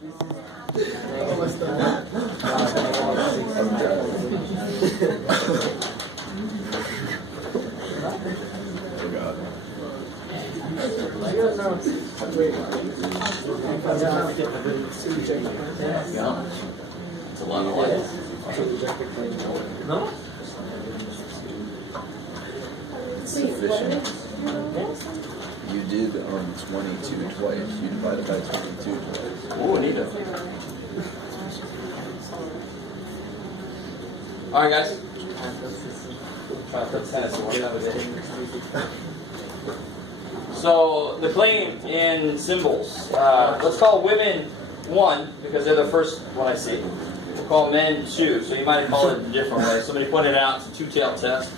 Yeah. It's a lot of light. No? It's sufficient. You did 22 twice. You divided by 22 twice. Oh, neat. Alright, guys. Try to put tennis away. So, the claim in symbols. Let's call women 1, because they're the first one I see. We'll call men 2, so you might call it a different way. Somebody pointed out it's a two-tailed test.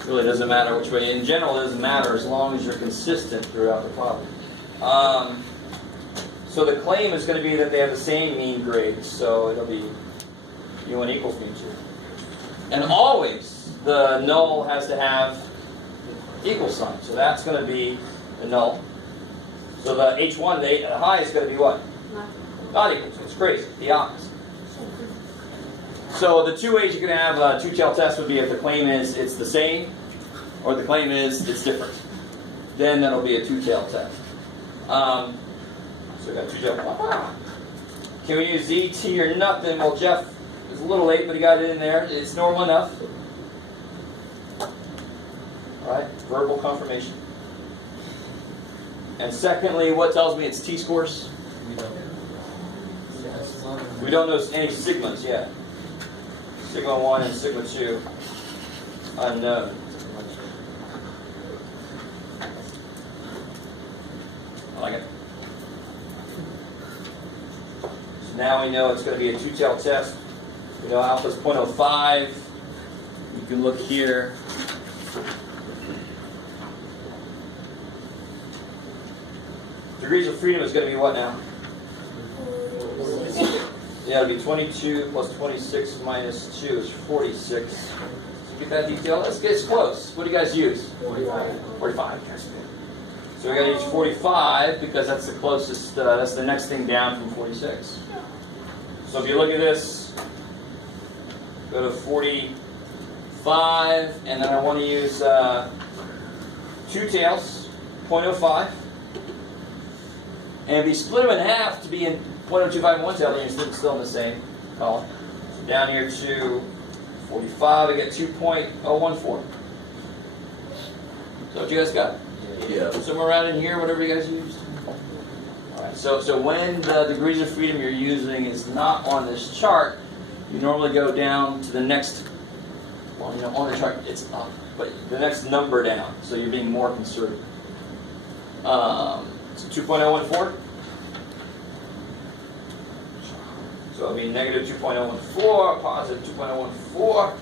It really doesn't matter which way. In general, it doesn't matter as long as you're consistent throughout the problem. So the claim is going to be that they have the same mean grades, so it'll be U1 equals mu2. And always, the null has to have equal sign, so that's going to be the null. So the H1, the high, is going to be what? Not equal. So it's crazy. The opposite. So the two ways you can have a two-tailed test would be if the claim is it's the same, or the claim is it's different. Then that'll be a two-tailed test. So we got two-tailed. Can we use Z, T, or nothing? Well, Jeff is a little late, but he got it in there. It's normal enough. All right, verbal confirmation. And secondly, what tells me it's T-scores? We don't know any sigmas yet. Sigma 1 and Sigma 2, unknown. I like it. So now we know it's going to be a two-tailed test. We know alpha is 0.05. You can look here. Degrees of freedom is going to be what now? Yeah, it'll be 22 plus 26 minus 2 is 46. Get that detail? Let's get close. What do you guys use? 45. 45. So we're going to use 45 because that's the closest, that's the next thing down from 46. So if you look at this, go to 45, and then I want to use two tails, 0.05. And if you split them in half to be in 0.025 and one tail, then you're still in the same column. So down here to 45, I get 2.014. So what you guys got? Yeah. Somewhere around in here, whatever you guys used. All right. So when the degrees of freedom you're using is not on this chart, you normally go down to the next. Well, you know, on the chart it's up, but the next number down. So you're being more conservative. So 2.014. So it'll be negative 2.014, positive 2.014.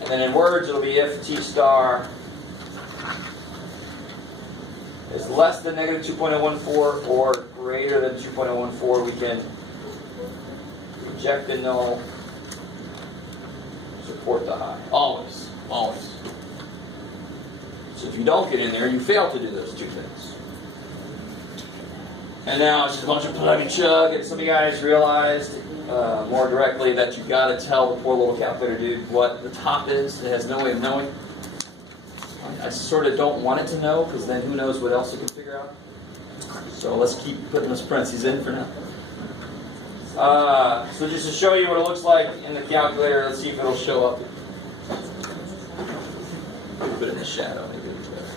And then in words, it'll be if T star is less than negative 2.014 or greater than 2.014, we can reject the null, support the high. Always, always. So if you don't get in there, you fail to do those two things. And now it's just a bunch of plug and chug, and some of you guys realized more directly that you've got to tell the poor little calculator dude what the top is. It has no way of knowing. I sort of don't want it to know, because then who knows what else it can figure out. So let's keep putting those parentheses in for now. So just to show you what it looks like in the calculator, let's see if it'll show up. Put it in the shadow, maybe it's better.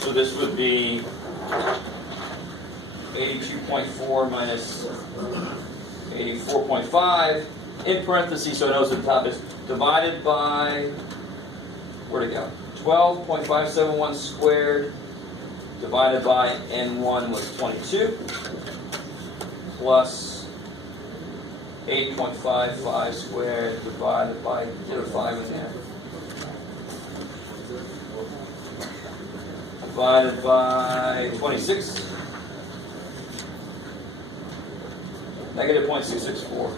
So this would be 82.4 minus 84.5 in parentheses, so it knows the top is divided by, where'd it go? 12.571 squared divided by n1 was 22 plus 8.55 squared divided by, get a 5 in there, divided by 26, negative 0.664.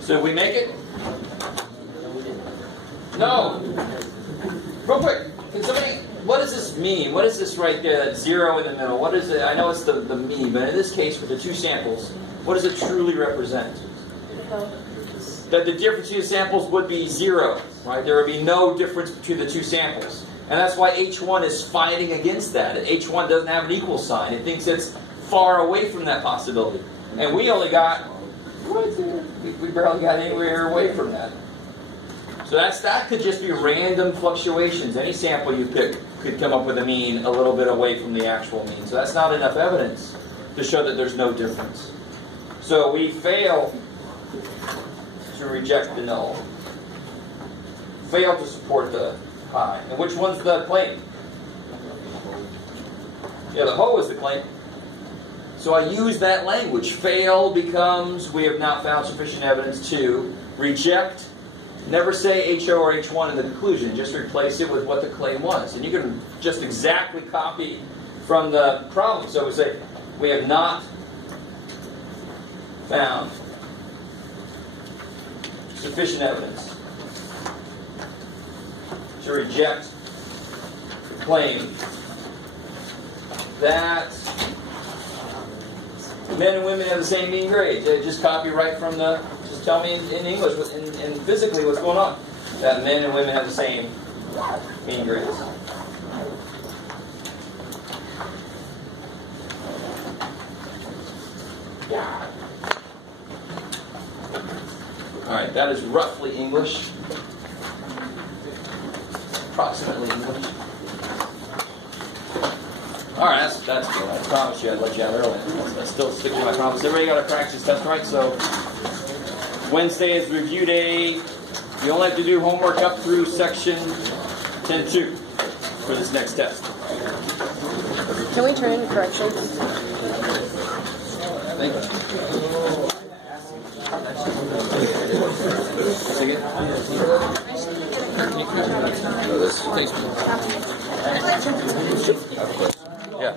So we make it? No. Real quick, can somebody what does this mean? What is this right there, that 0 in the middle? What is it? I know it's the mean, but in this case, with the two samples, what does it truly represent? That the difference between the samples would be 0, right? There would be no difference between the two samples. And that's why H1 is fighting against that. H1 doesn't have an equal sign. It thinks it's far away from that possibility. And we only got right there. We barely got anywhere away from that. So that could just be random fluctuations. Any sample you pick could come up with a mean a little bit away from the actual mean. So that's not enough evidence to show that there's no difference. So we fail to reject the null. Fail to support the high. And which one's the claim? Yeah, the HO is the claim. So I use that language. Fail becomes we have not found sufficient evidence to reject. Never say HO or H1 in the conclusion. Just replace it with what the claim was. And you can just exactly copy from the problem. So we say we have not found sufficient evidence to reject the claim that men and women have the same mean grade. Just copy right from the, just tell me in English and physically what's going on. That men and women have the same mean grades. Alright, that is roughly English. Approximately English. Alright, that's good. I promised you I'd let you out early. I still stick to my promise. Everybody got a practice test, right? So, Wednesday is review day. You only have to do homework up through section 10.2 for this next test. Can we turn in corrections? Thank you. No, this takes me. Yeah.